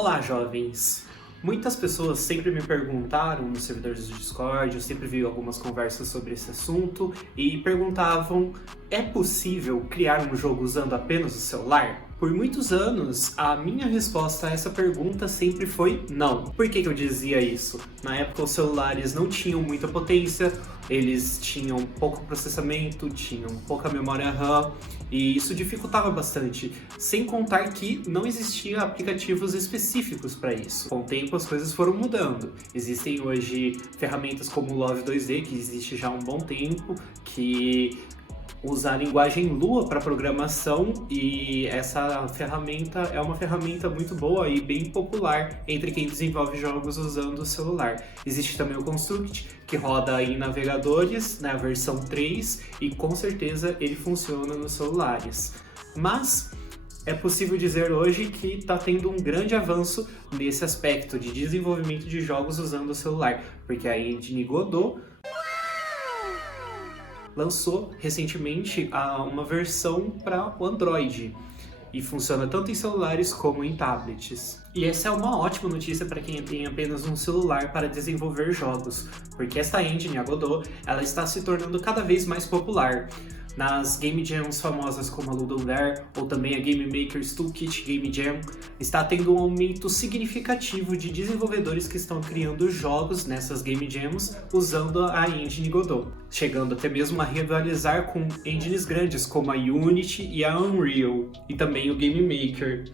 Olá, jovens! Muitas pessoas sempre me perguntaram nos servidores do Discord, eu sempre vi algumas conversas sobre esse assunto e perguntavam: é possível criar um jogo usando apenas o celular? Por muitos anos, a minha resposta a essa pergunta sempre foi não. Por que eu dizia isso? Na época, os celulares não tinham muita potência, eles tinham pouco processamento, tinham pouca memória RAM, e isso dificultava bastante. Sem contar que não existiam aplicativos específicos para isso. Com o tempo, as coisas foram mudando. Existem hoje ferramentas como o Love 2D, que existe já há um bom tempo, que usa a linguagem Lua para programação, e essa ferramenta é uma ferramenta muito boa e bem popular entre quem desenvolve jogos usando o celular. Existe também o Construct, que roda em navegadores na versão 3 e com certeza ele funciona nos celulares. Mas é possível dizer hoje que está tendo um grande avanço nesse aspecto de desenvolvimento de jogos usando o celular, porque a engine Godot lançou recentemente uma versão para o Android e funciona tanto em celulares como em tablets. E essa é uma ótima notícia para quem tem apenas um celular para desenvolver jogos, porque esta engine, a Godot, ela está se tornando cada vez mais popular. Nas Game Jams famosas como a Ludum Dare ou também a Game Maker's Toolkit Game Jam, está tendo um aumento significativo de desenvolvedores que estão criando jogos nessas Game Jams usando a engine Godot, chegando até mesmo a rivalizar com engines grandes como a Unity e a Unreal, e também o Game Maker.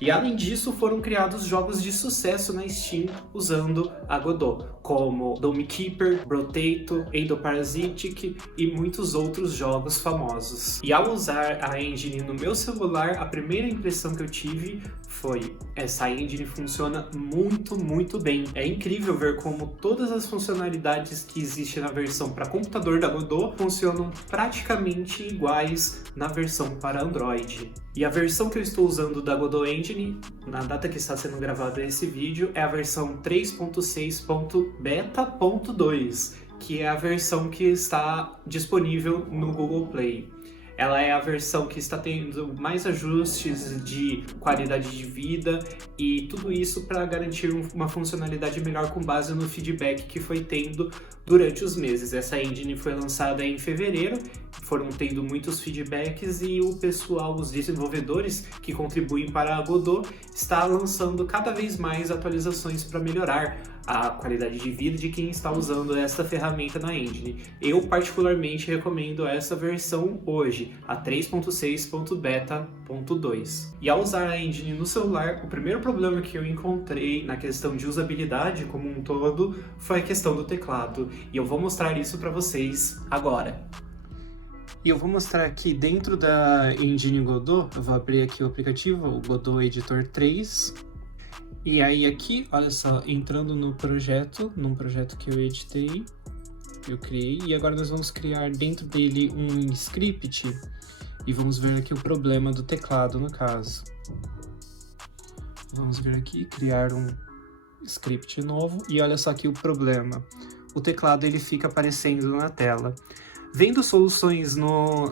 E além disso, foram criados jogos de sucesso na Steam usando a Godot, como Dome Keeper, Brotato, Endoparasitic e muitos outros jogos famosos. E ao usar a engine no meu celular, a primeira impressão que eu tive foi: essa engine funciona muito bem. É incrível ver como todas as funcionalidades que existem na versão para computador da Godot funcionam praticamente iguais na versão para Android. E a versão que eu estou usando da Godot Engine, na data que está sendo gravado esse vídeo, é a versão 3.6.beta.2, que é a versão que está disponível no Google Play. Ela é a versão que está tendo mais ajustes de qualidade de vida e tudo isso para garantir uma funcionalidade melhor com base no feedback que foi tendo durante os meses. Essa engine foi lançada em fevereiro, foram tendo muitos feedbacks e o pessoal, os desenvolvedores que contribuem para a Godot, está lançando cada vez mais atualizações para melhorar a qualidade de vida de quem está usando essa ferramenta na engine. Eu particularmente recomendo essa versão hoje, a 3.6.beta.2. E ao usar a engine no celular, o primeiro problema que eu encontrei na questão de usabilidade como um todo foi a questão do teclado. E eu vou mostrar isso para vocês agora. E eu vou mostrar aqui dentro da engine Godot, eu vou abrir aqui o aplicativo, o Godot Editor 3. E aí aqui, olha só, entrando num projeto que eu editei, eu criei, e agora nós vamos criar dentro dele um script, e vamos ver aqui o problema do teclado no caso. Vamos ver aqui, criar um script novo, e olha só aqui o problema. O teclado ele fica aparecendo na tela. Vendo soluções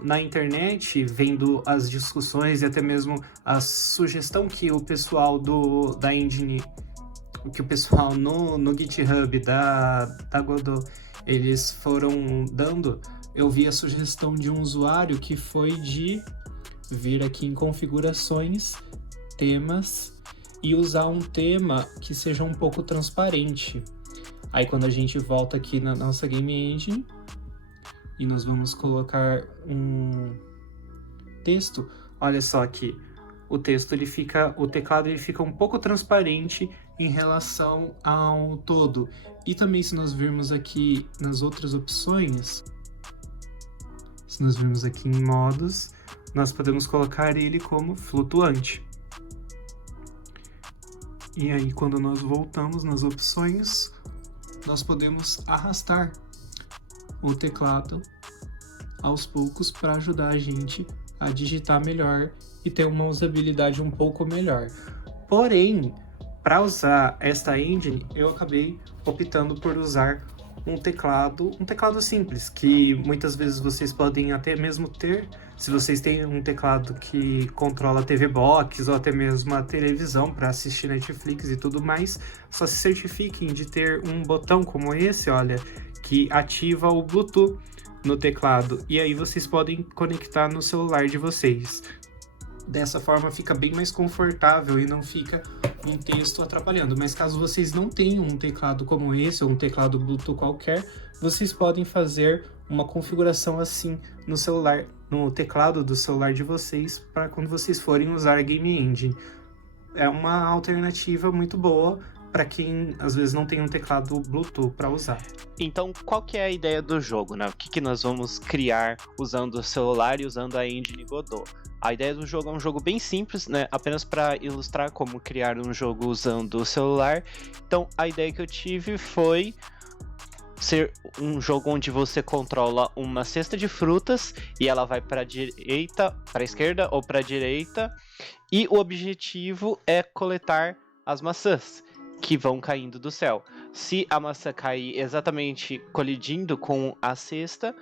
na internet, vendo as discussões e até mesmo a sugestão que o pessoal da engine, que o pessoal no GitHub da Godot, eles foram dando, eu vi a sugestão de um usuário que foi de vir aqui em configurações, temas, e usar um tema que seja um pouco transparente. Aí quando a gente volta aqui na nossa Game Engine, e nós vamos colocar um texto, olha só aqui, o teclado ele fica um pouco transparente em relação ao todo. E também se nós virmos aqui nas outras opções, se nós virmos aqui em modos, nós podemos colocar ele como flutuante. E aí quando nós voltamos nas opções, nós podemos arrastar o teclado aos poucos para ajudar a gente a digitar melhor e ter uma usabilidade um pouco melhor. Porém, para usar esta engine, eu acabei optando por usar um teclado simples, que muitas vezes vocês podem até mesmo ter, se vocês têm um teclado que controla a TV Box ou até mesmo a televisão para assistir Netflix e tudo mais, só se certifiquem de ter um botão como esse, olha, que ativa o Bluetooth no teclado, e aí vocês podem conectar no celular de vocês. Dessa forma fica bem mais confortável e não fica um texto atrapalhando. Mas caso vocês não tenham um teclado como esse, ou um teclado Bluetooth qualquer, vocês podem fazer uma configuração assim no celular, no teclado do celular de vocês, para quando vocês forem usar a Game Engine. É uma alternativa muito boa para quem às vezes não tem um teclado Bluetooth para usar. Então, qual que é a ideia do jogo, né? O que nós vamos criar usando o celular e usando a engine Godot? A ideia do jogo é um jogo bem simples, né? Apenas para ilustrar como criar um jogo usando o celular. Então, a ideia que eu tive foi ser um jogo onde você controla uma cesta de frutas e ela vai para direita, para esquerda ou para direita, e o objetivo é coletar as maçãs que vão caindo do céu. Se a maçã cair exatamente colidindo com a cesta,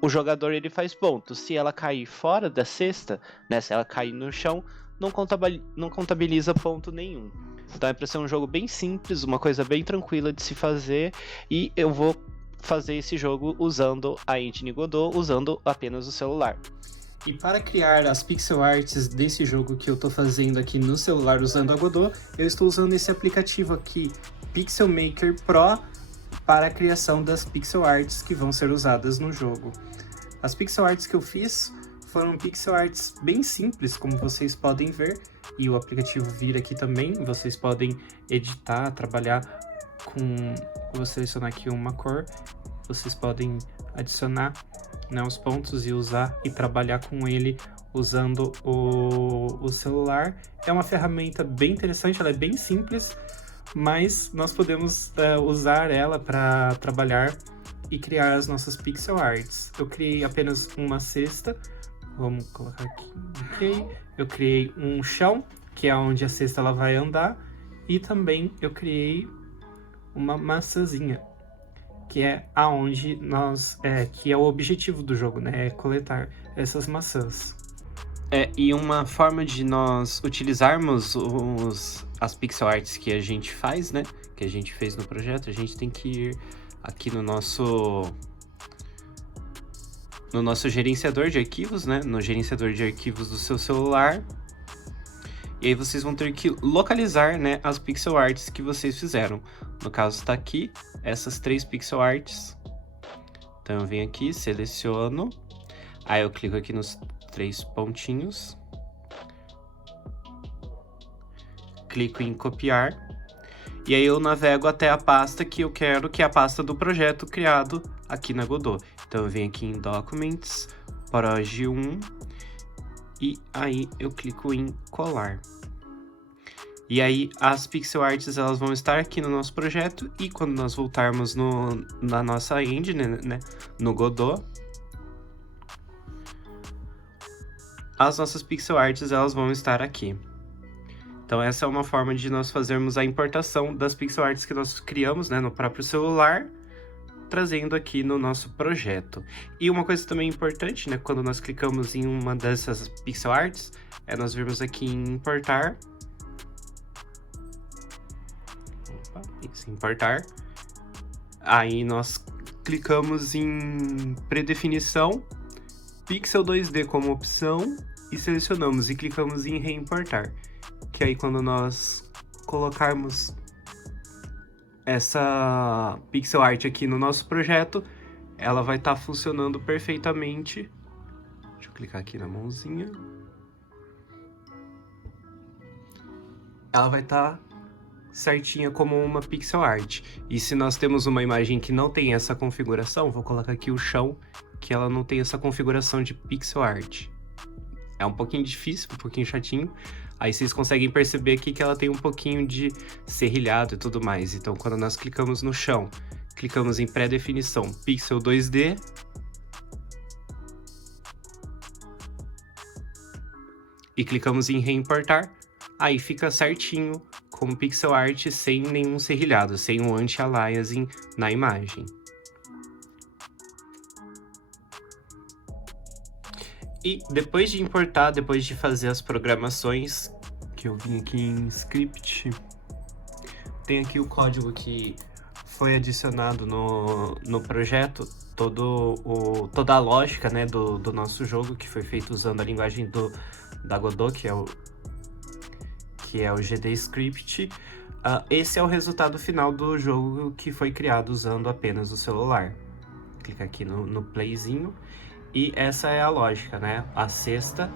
o jogador ele faz ponto. Se ela cair fora da cesta, né, se ela cair no chão, não contabiliza ponto nenhum. Então é para ser um jogo bem simples, uma coisa bem tranquila de se fazer, e eu vou fazer esse jogo usando a engine Godot, usando apenas o celular. E para criar as pixel arts desse jogo que eu estou fazendo aqui no celular usando a Godot, eu estou usando esse aplicativo aqui, Pixel Maker Pro, para a criação das pixel arts que vão ser usadas no jogo. As pixel arts que eu fiz foram pixel arts bem simples, como vocês podem ver, e o aplicativo vira aqui também, vocês podem editar, trabalhar com... Vou selecionar aqui uma cor, vocês podem adicionar, né, os pontos e usar e trabalhar com ele usando o celular. É uma ferramenta bem interessante, ela é bem simples, mas nós podemos usar ela para trabalhar e criar as nossas pixel arts. Eu criei apenas uma cesta, vamos colocar aqui, ok. Eu criei um chão, que é onde a cesta ela vai andar, e também eu criei uma maçãzinha, que é aonde que é o objetivo do jogo, né? É coletar essas maçãs. E uma forma de nós utilizarmos as pixel arts que a gente faz, né? Que a gente fez no projeto, a gente tem que ir aqui no nosso gerenciador de arquivos, né? No gerenciador de arquivos do seu celular. E aí vocês vão ter que localizar, né, as pixel arts que vocês fizeram. No caso está aqui, essas 3 pixel arts. Então eu venho aqui, seleciono. Aí eu clico aqui nos 3 pontinhos. Clico em copiar. E aí eu navego até a pasta que eu quero, que é a pasta do projeto criado aqui na Godot. Então eu venho aqui em Documents, Proj 1. E aí eu clico em colar. E aí as pixel arts elas vão estar aqui no nosso projeto, e quando nós voltarmos na nossa engine, né, no Godot, as nossas pixel arts elas vão estar aqui. Então essa é uma forma de nós fazermos a importação das pixel arts que nós criamos, né, no próprio celular, trazendo aqui no nosso projeto. E uma coisa também importante, né, quando nós clicamos em uma dessas pixel arts, é nós virmos aqui em importar. Opa, isso, importar. Aí nós clicamos em predefinição, pixel 2D como opção, e selecionamos e clicamos em reimportar. Que aí quando nós colocarmos essa pixel art aqui no nosso projeto, ela vai estar funcionando perfeitamente. Deixa eu clicar aqui na mãozinha. Ela vai estar certinha como uma pixel art. E se nós temos uma imagem que não tem essa configuração, vou colocar aqui o chão, que ela não tem essa configuração de pixel art. É um pouquinho difícil, um pouquinho chatinho. Aí vocês conseguem perceber aqui que ela tem um pouquinho de serrilhado e tudo mais. Então, quando nós clicamos no chão, clicamos em pré-definição Pixel 2D. E clicamos em reimportar. Aí fica certinho como pixel art sem nenhum serrilhado, sem um anti-aliasing na imagem. E depois de importar, depois de fazer as programações, que eu vim aqui em script, tem aqui o código que foi adicionado no projeto, toda a lógica, né, do nosso jogo, que foi feito usando a linguagem da Godot, que é o GDScript. Esse é o resultado final do jogo que foi criado usando apenas o celular. Clica aqui no playzinho. E essa é a lógica, né? A cesta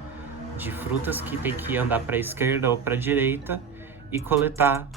de frutas que tem que andar para a esquerda ou para a direita e coletar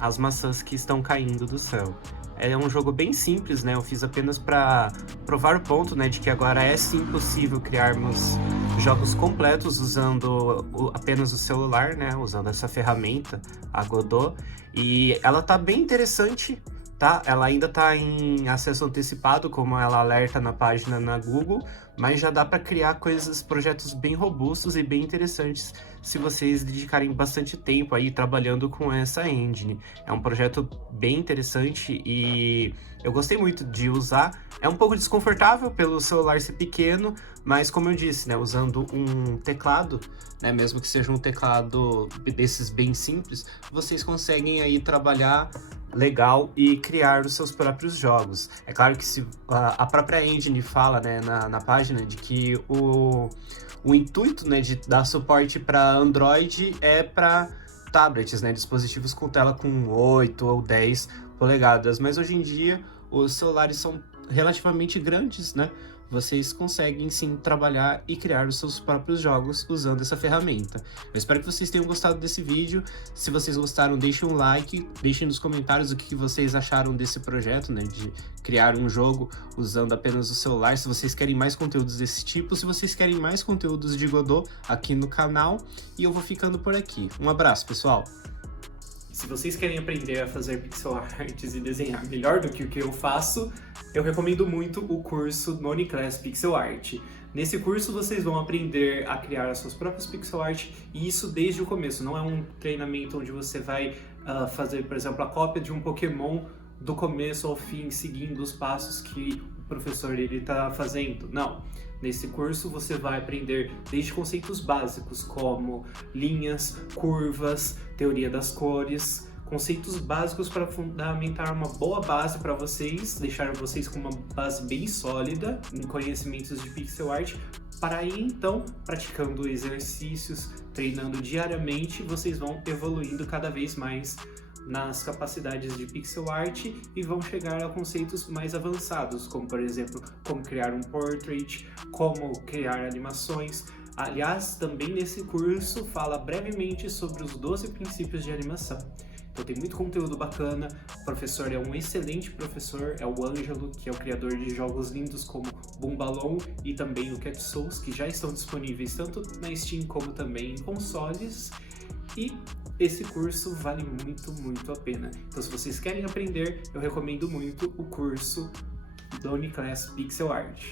as maçãs que estão caindo do céu. É um jogo bem simples, né? Eu fiz apenas para provar o ponto, né, de que agora é sim possível criarmos jogos completos usando apenas o celular, né? Usando essa ferramenta, a Godot. E ela tá bem interessante. Tá? Ela ainda está em acesso antecipado, como ela alerta na página na Google, mas já dá para criar projetos bem robustos e bem interessantes se vocês dedicarem bastante tempo aí trabalhando com essa engine. É um projeto bem interessante e eu gostei muito de usar. É um pouco desconfortável pelo celular ser pequeno, mas como eu disse, né, usando um teclado, né, mesmo que seja um teclado desses bem simples, vocês conseguem aí trabalhar legal e criar os seus próprios jogos. É claro que se a própria engine fala, né, na página de que o intuito, né, de dar suporte para Android é para tablets, né, dispositivos com tela com 8 ou 10 polegadas, mas hoje em dia os celulares são relativamente grandes, né? Vocês conseguem sim trabalhar e criar os seus próprios jogos usando essa ferramenta. Eu espero que vocês tenham gostado desse vídeo. Se vocês gostaram, deixem um like, deixem nos comentários o que vocês acharam desse projeto, né, de criar um jogo usando apenas o celular. Se vocês querem mais conteúdos desse tipo, se vocês querem mais conteúdos de Godot aqui no canal. E eu vou ficando por aqui. Um abraço, pessoal! Se vocês querem aprender a fazer pixel arts e desenhar melhor do que o que eu faço, eu recomendo muito o curso Noniclass Pixel Art. Nesse curso vocês vão aprender a criar as suas próprias pixel art, e isso desde o começo. Não é um treinamento onde você vai fazer, por exemplo, a cópia de um Pokémon do começo ao fim, seguindo os passos que o professor está fazendo. Não. Nesse curso você vai aprender desde conceitos básicos como linhas, curvas, teoria das cores, conceitos básicos para fundamentar uma boa base para vocês, deixar vocês com uma base bem sólida em conhecimentos de pixel art, para aí então, praticando exercícios, treinando diariamente, vocês vão evoluindo cada vez mais nas capacidades de pixel art e vão chegar a conceitos mais avançados, como por exemplo, como criar um portrait, como criar animações. Aliás, também nesse curso fala brevemente sobre os 12 princípios de animação. Então tem muito conteúdo bacana, o professor é um excelente professor, é o Ângelo, que é o criador de jogos lindos como Boomballoon e também o Cat Souls, que já estão disponíveis tanto na Steam como também em consoles. E esse curso vale muito, muito a pena. Então se vocês querem aprender, eu recomendo muito o curso Noniclass Pixel Art.